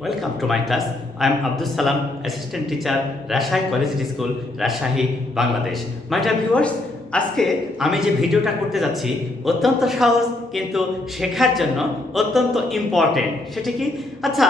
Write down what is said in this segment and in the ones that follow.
Welcome to my class. I am Abdus Salam, Assistant Teacher, Rajshahi Collegiate School, Rajshahi, Bangladesh. My dear viewers, আজকে আমি যে ভিডিওটা করতে যাচ্ছি অত্যন্ত সহজ কিন্তু শেখার জন্য অত্যন্ত ইম্পর্টেন্ট। সেটা কি? আচ্ছা,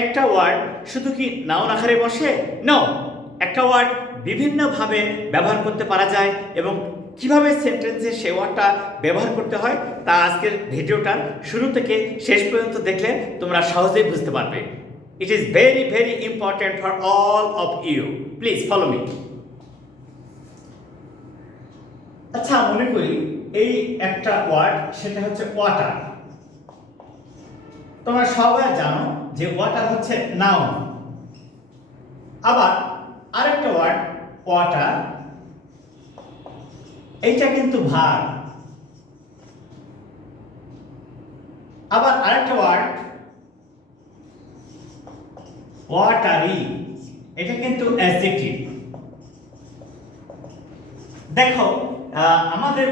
একটা ওয়ার্ড শুধু কি নাউন আকারে বসে? নো, একটা ওয়ার্ড বিভিন্নভাবে ব্যবহার করতে পারা যায় এবং কিভাবে সেন্টেন্সে সে ওয়ার্ডটা ব্যবহার করতে হয় তা আজকের ভিডিওটার শুরু থেকে শেষ পর্যন্ত দেখলে তোমরা সহজেই বুঝতে পারবে। It is very, very important for all of you. Please follow me. আচ্ছা, মনে করি এই একটা ওয়ার্ড, সেটা হচ্ছে ওয়াটার। তোমরা সবাই জানো যে ওয়াটার হচ্ছে নাউন। আবার আরেকটা ওয়ার্ড ওয়াটার, এইটা কিন্তু ভার্ব। আবার আরেকটা ওয়ার্ড ওয়াটারি, এটা কিন্তু অ্যাডজেক্টিভ। দেখো, আমাদের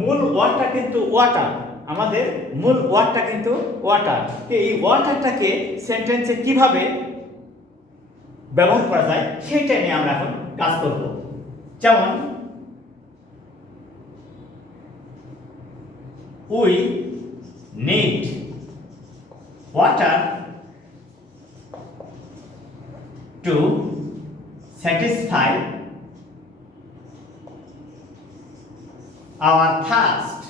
মূল ওয়ার্ডটা কিন্তু ওয়াটার। আমাদের মূল ওয়ার্ডটা কিন্তু ওয়াটার। এই ওয়াটারটাকে সেন্টেন্সে কিভাবে ব্যবহার করা যায় সেইটা নিয়ে আমরা এখন কাজ করব। যেমন we need water to satisfy our thirst.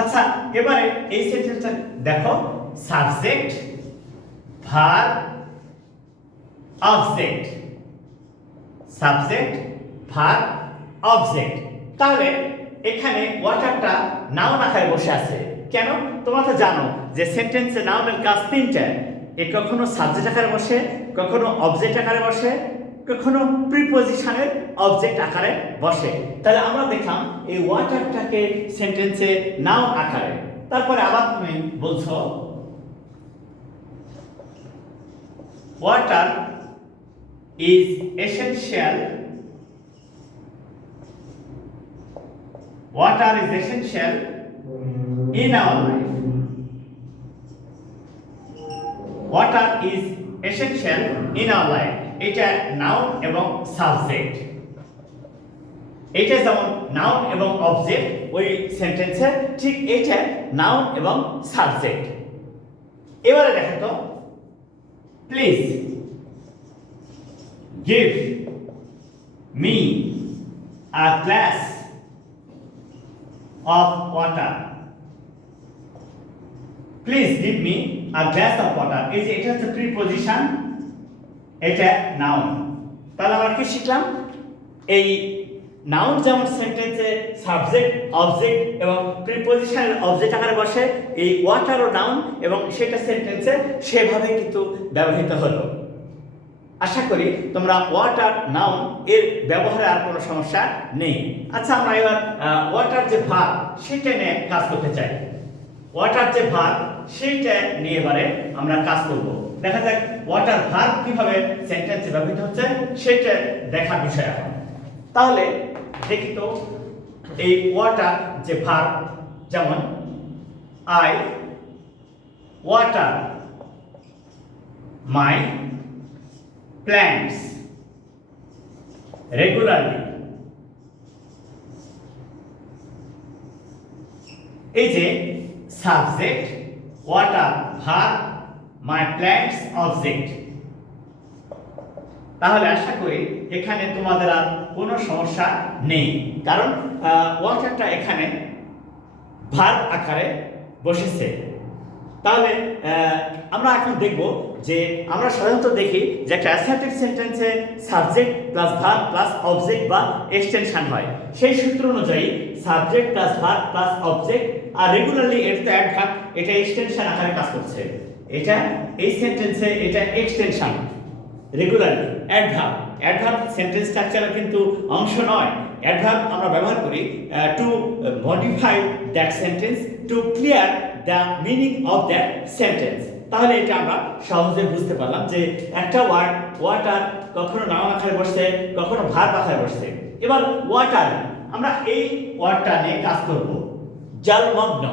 আচ্ছা, এবারে এই সেন্টেন্সটা দেখো, subject, verb, object. Subject, verb, object. তাহলে এখানে ওয়াটারটা নাউন আকারে বসে আছে। কেন? তোমরা তো জানো যে সেন্টেন্সে নাউনের কাজ তিনটা। এ কখনো সাবজেক্ট আকারে বসে, কখনো অবজেক্ট আকারে বসে, কখনো প্রিপজিশনের অবজেক্ট আকারে বসে। তাহলে আমরা দেখলাম এই ওয়াটারটাকে সেন্টেন্সে নাউন আকারে। তারপরে আবার তুমি বলছো water is essential. Water is essential in our life. Water is essential in our life. এটা নাউন এবং সাবজেক্ট। এটা যেমন নাউন এবং অবজেক্ট ওই সেন্টেন্সে, ঠিক এটা নাউন এবং সাবজেক্ট। এবারে দেখো তো, please give me a glass of water. Please give me a glass of water. এই যে এটা হচ্ছে প্রিপজিশন, এটা নাউন। তাহলে আমরা কি শিখলাম? এই নাউন যেমন সেন্টেন্সে সাবজেক্ট, অবজেক্ট এবং প্রিপজিশনের অবজেক্ট আকারে বসে, এই ওয়াটারও নাউন এবং সেটা সেন্টেন্সে সেভাবে কিন্তু ব্যবহৃত হলো। আশা করি তোমরা ওয়াটার নাউন এর ব্যবহারে আর কোনো সমস্যা নেই। আচ্ছা, আমরা এবার ওয়াটার যে ভার্ব সেটা নিয়ে কাজ করতে চাই। ওয়াটার যে ভার্ব সেইটা নিয়ে এবারে আমরা কাজ করব। দেখা যাক ওয়াটার ভার্ব কিভাবে সেন্টেন্সে ব্যবহৃত হচ্ছে সেটা দেখার বিষয় এখন। তাহলে দেখি তো, এই ওয়াটার যে ভার্ব, যেমন I water my plants regularly. এই যে সাবজেক্ট, ওয়াটার, ভার্ব, মাই প্ল্যান্টস, অবজেক্ট। তাহলে আশা করি এখানে তোমাদের আর কোনো সমস্যা নেই, কারণ ওয়াটারটা এখানে ভার্ব আকারে বসেছে। তাহলে আমরা এখন দেখব যে আমরা সাধারণত দেখি যে একটা অ্যাসার্টিভ সেন্টেন্সে subject plus verb plus object বা এক্সটেনশন হয়। সেই সূত্র অনুযায়ী subject plus verb plus object, আর রেগুলারলি এটা তো অ্যাডভার্ব, এটা এক্সটেনশন আকারে কাজ করছে। এটা এই সেন্টেন্সে এটা extension, regularly adverb. Adverb sentence স্ট্রাকচারের কিন্তু অংশ নয়। অ্যাডভার্ব আমরা ব্যবহার করি to modify that sentence, to clear the meaning of that sentence. তাহলে এটা আমরা সহজে বুঝতে পারলাম যে একটা ওয়ার্ড ওয়াটার কখনো নাউন আকারে বসছে, কখনো ভার্ব আকারে বসছে। এবার ওয়াটার, আমরা এই ওয়ার্ডটা নিয়ে কাজ করব। জলমগ্ন,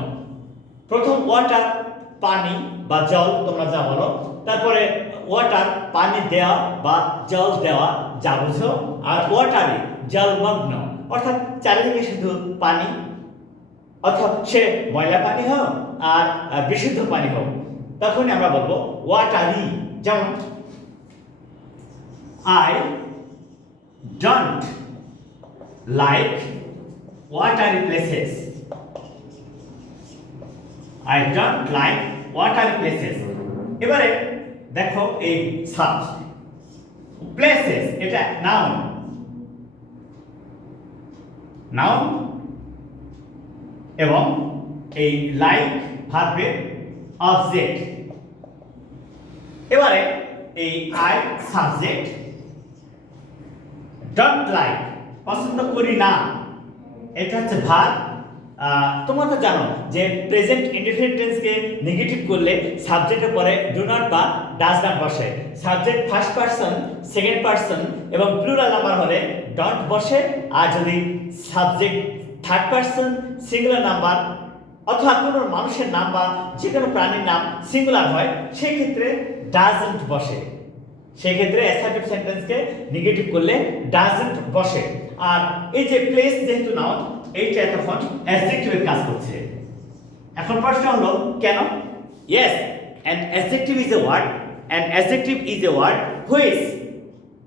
প্রথম ওয়াটার পানি বা জল তোমরা যা বলো, তারপরে ওয়াটার পানি দেওয়া বা জল দেওয়া যা বুঝো, আর ওয়াটারি জলমগ্ন অর্থাৎ চারিদিকে শুধু পানি, অর্থাৎ সে ময়লা পানি হোক আর বিশুদ্ধ পানি হোক, তখনই আমরা বলবো ওয়াটারি। যেমন I don't like watery places, I don't like water places। এবারে দেখো এই সাব প্লেসেস, এটা নাউন, নাউন এবং এই লাইক ভার্বের অবজেক্ট। এবারে এই আই সাবজেক্ট, ডোন্ট লাইক পছন্দ করি না, এটা হচ্ছে ভার্ব। তোমরা তো জানো যে প্রেজেন্ট ইনডেফিনিট টেন্সকে নেগেটিভ করলে সাবজেক্টের পরে ডু নট বা ডাজ নট বসে, subject first person, second person এবং প্লুরাল নাম্বার হলে ডন্ট বসে, আর যদি subject third person, singular number অথবা কোনো মানুষের নাম বা যে কোনো প্রাণীর নাম সিঙ্গুলার হয়, সেই ক্ষেত্রে ডাজন্ট বসে। সেই ক্ষেত্রে অ্যাসার্টিভ সেন্টেন্সকে নেগেটিভ করলে ডাজন্ট বসে। আর এই যে প্লেস যেহেতু নাউন, এইটা তখন অ্যাডজেক্টিভের কাজ করছে। এখন প্রশ্ন হলো কেন? Yes, an adjective is a word, an adjective is a word which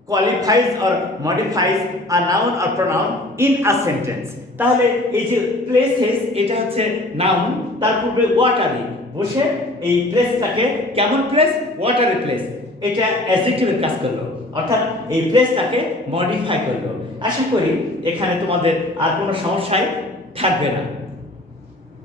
qualifies or modifies a noun or pronoun in a sentence। তাহলে এই যে প্লেসেস, এটা হচ্ছে নাউন, তার পূর্বে ওয়াটারি বসে এই প্লেসটাকে কেমন প্লেস? ওয়াটারি প্লেস, এটা অ্যাডজেক্টিভের কাজ করলো, অর্থাৎ এই প্লেসটাকে মডিফাই করলো। আশা করি এখানে তোমাদের আর কোনো সমস্যাই থাকবে না।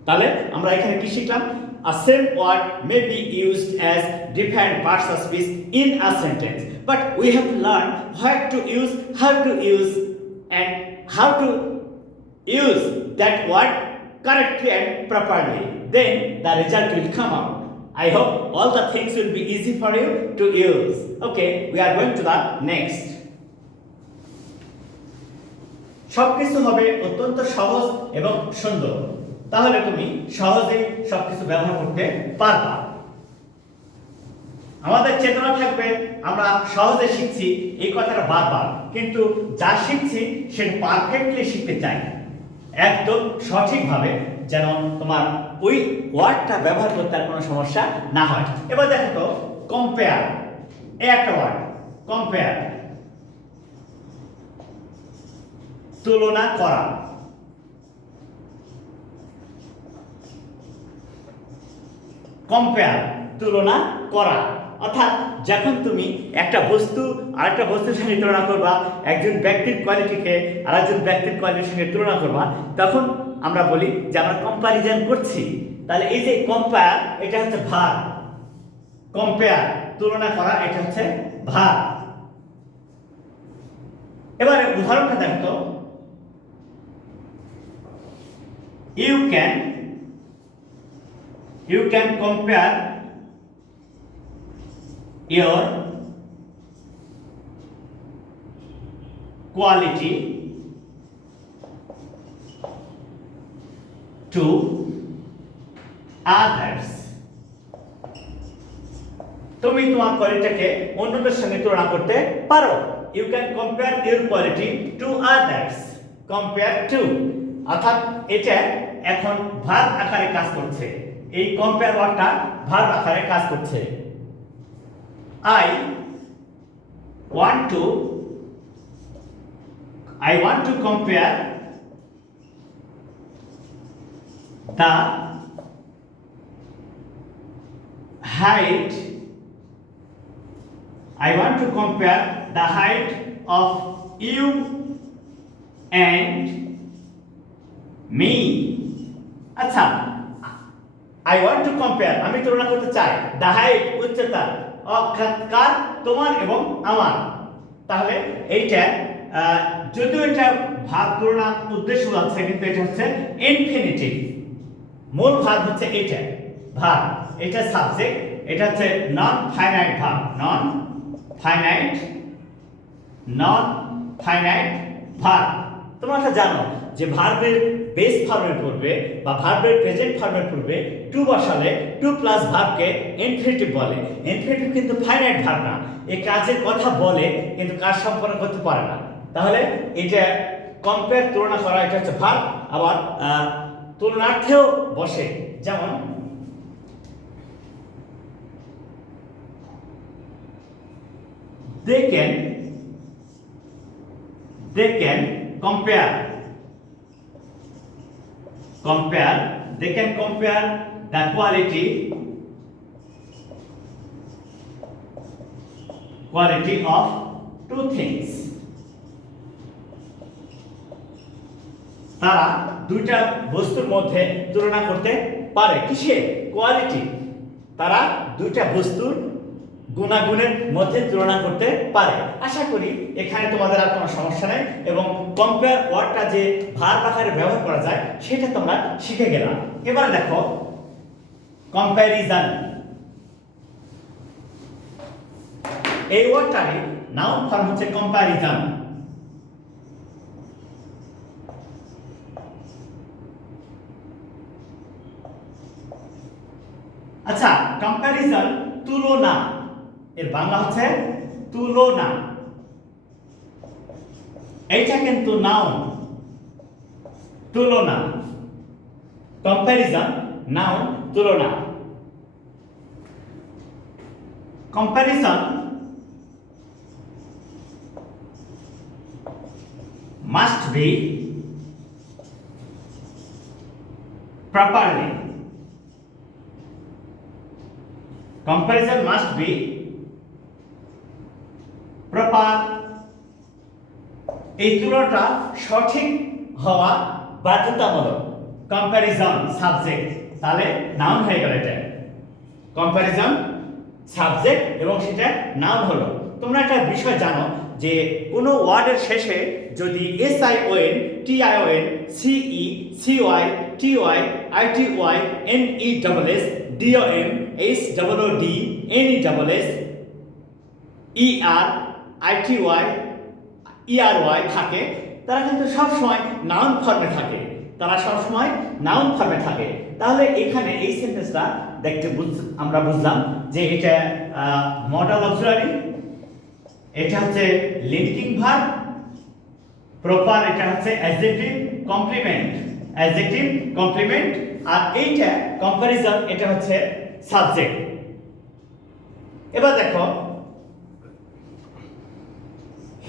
তাহলে আমরা এখানে কি শিখলাম? A same word may be used as different parts of speech in a sentence, but we have to learn what to use, how to use, and how to use that word correctly and properly. Then the result will come out. I hope all the things will be easy for you to use. Okay, we are going to the next. সবকিছু হবে অত্যন্ত সহজ এবং সুন্দর, তাহলে তুমি সহজেই সবকিছু ব্যবহার করতে পারবা। আমাদের চেতনা থাকবে আমরা সহজে শিখছি এই কথাটা বারবার, কিন্তু যা শিখছি সেটা পারফেক্টলি শিখতে চাই, একদম সঠিকভাবে, যেন তোমার ওই ওয়ার্ডটা ব্যবহার করতে আর কোনো সমস্যা না হয়। এবার দেখো তো, কম্পেয়ার, এই একটা ওয়ার্ড, কম্পেয়ার তুলনা করা। কম্পেয়ার তুলনা করা, অর্থাৎ যখন তুমি একটা বস্তু আরেকটা বস্তুর সঙ্গে তুলনা করবা, একজন ব্যক্তির কোয়ালিটিকে আরেকজন ব্যক্তির কোয়ালিটির সঙ্গে তুলনা করবা, তখন আমরা বলি যে আমরা কম্প্যারিজন করছি। তাহলে এই যে কম্পেয়ার, এটা হচ্ছে ভার্ব। কম্পেয়ার তুলনা করা, এটা হচ্ছে ভার্ব। এবারে উদাহরণটা দেখো তো, you can compare your quality to others। তুমি তোমার কোয়ালিটিকে অন্যদের সঙ্গে তুলনা করতে পারো। You can compare your quality to others। compare to অর্থাৎ এটা এখন ভার্ব আকারে কাজ করছে। এই কম্পেয়ার ওয়ার্ডটা ভার্ব আকারে কাজ করছে। I want to compare the height of you and me। আচ্ছা, I want to compare, আমি তুলনা করতে চাই, the height উচ্চতা, কার? তোমার এবং আমার। তাহলে এইটা যদিও এটা ভার্ব তুলনা উদ্দেশ্য আছে, কিন্তু এটা হচ্ছে ইনফিনিটিভ। মূল ভার্ব হচ্ছে এটা, ভার্ব, এটা সাবজেক্ট, এটা হচ্ছে non finite verb, non finite verb. তোমরা জানো যে ভার্বের বেস ফর্মের পূর্বে বা ভার্বের প্রেজেন্ট ফর্মের পূর্বে টু বসালে টু প্লাস ভার্বকে ইনফিনিটিভ বলে। ইনফিনিটিভ কিন্তু ফাইনাইট ভার্ব না, এই কাজের কথা বলে কিন্তু কাজ সম্পন্ন করতে পারে না। তাহলে এটা কম্পেয়ার তুলনা করা, এটা হচ্ছে ভার্ব। আবার তুলনার্থেও বসে, যেমন they can compare they can compare the quality of two things. তারা দুইটা বস্তুর মধ্যে তুলনা করতে পারে। কিসে? কোয়ালিটি। তারা দুইটা বস্তুর গুণাগুণের মধ্যে তুলনা করতে পারে। আশা করি এখানে তোমাদের আর কোনো সমস্যা নেই এবং কম্পেয়ার ওয়ার্ডটা যে ভার্ব আকারে ব্যবহার করা যায় সেটা তোমরা শিখে গেলাম। এবারে দেখো কম্প্যারিজন। এই ওয়ার্ডটারই নাউন ফর্ম হচ্ছে কম্প্যারিজন। আচ্ছা, কম্প্যারিজন তুলনা, এর বাংলা হচ্ছে তুলনা। এইটা কিন্তু নাউন, তুলনা। কম্প্যারিজন নাউন, তুলনা। Comparison must be properly. Comparison must be proper. এই তুলনাটা সঠিক হওয়া বাধ্যতামূলক। কম্প্যারিজন সাবজেক্ট, তাহলে নাউন হয়ে গেল এটা। কম্প্যারিজন সাবজেক্ট এবং সেটা নাউন হলো। তোমরা একটা বিষয় জানো যে কোনো ওয়ার্ডের শেষে যদি SION, TION, CE, CY, TY, ITY, NESS, DOM, SOOD, NESS, ER, ITY, ERY থাকে, তারা কিন্তু সবসময় নাউন ফর্মে থাকে। তারা সবসময় নাউন ফর্মে থাকে। তাহলে এখানে এই সেন্টেন্সটা দেখতে আমরা বুঝলাম যে এটা মডেল অক্সিলারি, এটা হচ্ছে লিঙ্কিং ভার্ব, প্রপার এটা হচ্ছে অ্যাডজেক্টিভ কমপ্লিমেন্ট, অ্যাডজেক্টিভ কমপ্লিমেন্ট, আর এইটা কম্প্যারিজন এটা হচ্ছে সাবজেক্ট। এবার দেখো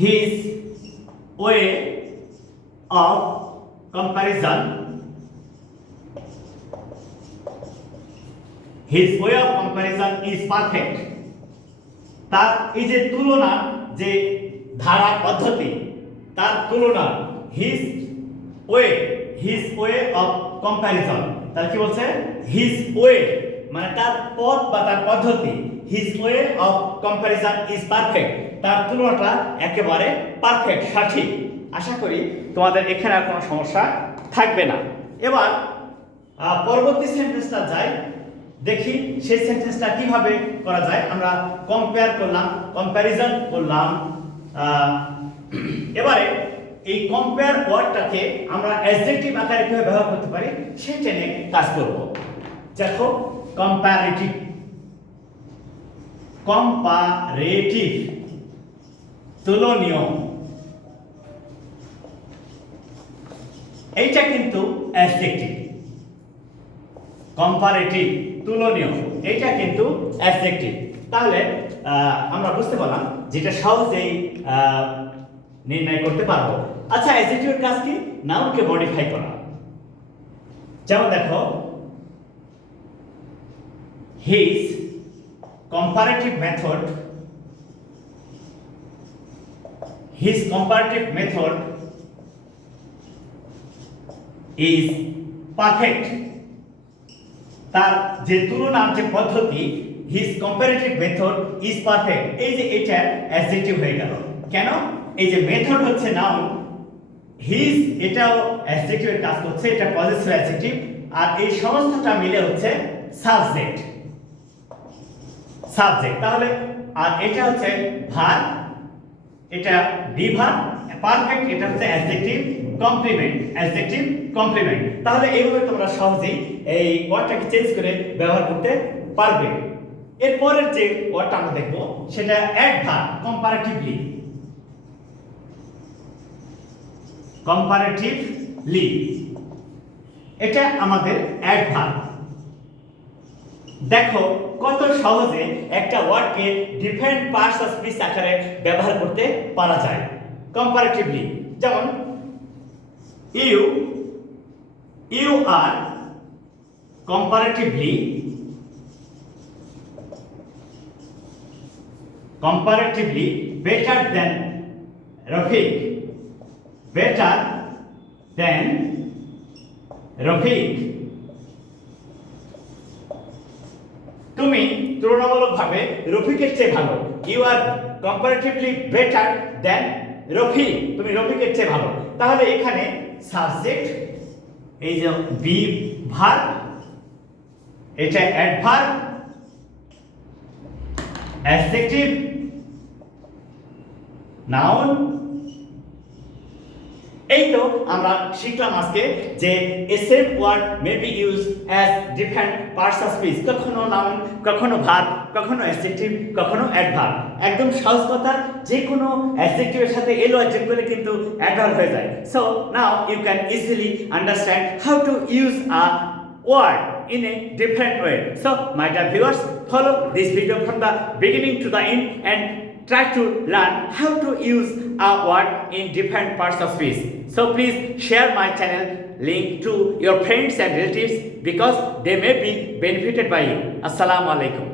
his way of comparison, his way of comparison is perfect. তার এই যে তুলনা, যে ধারা পদ্ধতি, তার তুলনা, his way of comparison, তার কি বলছে? his way মানে তার পথ বা তার পদ্ধতি, his way of comparison is perfect, তার তুলনাটা একেবারে পারফেক্ট, সঠিক। আশা করি তোমাদের এখানে আর কোনো সমস্যা থাকবে না। এবার পরবর্তী সেন্টেন্সটা যাই, দেখি সেই সেন্টেন্সটা কিভাবে করা যায়। আমরা কম্পেয়ার করলাম, কম্প্যারিজন করলাম, এবারে এই কম্পেয়ার ওয়ার্ডটাকে আমরা অ্যাডজেক্টিভ আকারে কিভাবে ব্যবহার করতে পারি সেটা নিয়ে কাজ করব। দেখো কম্পারেটিভ, কম্পারেটিভ তুলনীয়, এইটা কিন্তু অ্যাডজেক্টিভ। কম্পারেটিভ তুলনীয়, এইটা কিন্তু অ্যাডজেক্টিভ। তাহলে আমরা বুঝতে পারলাম যেটা সহজেই নির্ণয় করতে পারবো। আচ্ছা, অ্যাডজেক্টিভের কাজ কি? নাউনকে মডিফাই করা। যেমন দেখো his comparative method, his comparative method is perfect. তার যে তুলনার যে পদ্ধতি, his comparative method is perfect, এই যে এটা অ্যাডজেক্টিভ হয়ে গেল। কেন? এই যে মেথড হচ্ছে নাউন, his এটাও অ্যাডজেক্টিভের কাজ করছে, এটা পজেসিভ অ্যাডজেক্টিভ, আর এই সমস্তটা মিলে হচ্ছে সাবজেক্ট। সাবজেক্ট তাহলে, আর এটা হচ্ছে ভার্ব, এটা বি ভার্ব, পারফেক্ট এটা হচ্ছে অ্যাডজেক্টিভ, কমপ্লিমেন্ট, অ্যাডজেক্টিভ কমপ্লিমেন্ট। তাহলে এইভাবে তোমরা সহজেই এই ওয়ার্ডটাকে চেঞ্জ করে ব্যবহার করতে পারবে। এরপরের যে ওয়ার্ডটা আমরা দেখব সেটা অ্যাডভার্ব, কম্পারেটিভলি। কম্পারেটিভলি এটা আমাদের অ্যাডভার্ব। দেখো কত সহজে একটা ওয়ার্ডকে ডিফারেন্ট পার্টস অফ স্পিচ আকারে ব্যবহার করতে পারা যায় কম্পারেটিভলি। যেমন you are comparatively better than Rafiq, better than Rafiq। তুমি তুলনামূলকভাবে রফিকের চেয়ে ভালো। You are comparatively better than Rafiq, তুমি রফিকের চেয়ে ভালো। তাহলে এখানে সাবজেক্ট, এই যে বি ভার্ব, এটা অ্যাডভার্ব, অ্যাডজেক্টিভ, নাউন। এই তো আমরা শিখলাম আজকে যে a same word may be used as different parts of speech, কখনো নাউন, কখনো ভার্ব, কখনো অ্যাডজেক্টিভ, কখনো অ্যাডভার্ব। একদম সহজ কথা, যে কোনো অ্যাডজেক্টিভের সাথে এলো অ্যাডজেক্ট করলে কিন্তু অ্যাডভার্ব হয়ে যায়। So now you can easily understand how to use a word in a different way. So my dear viewers, follow this video from the beginning to the end and try to learn how to use a word in different parts of speech. So please share my channel link to your friends and relatives because they may be benefited by you. Assalamu alaikum.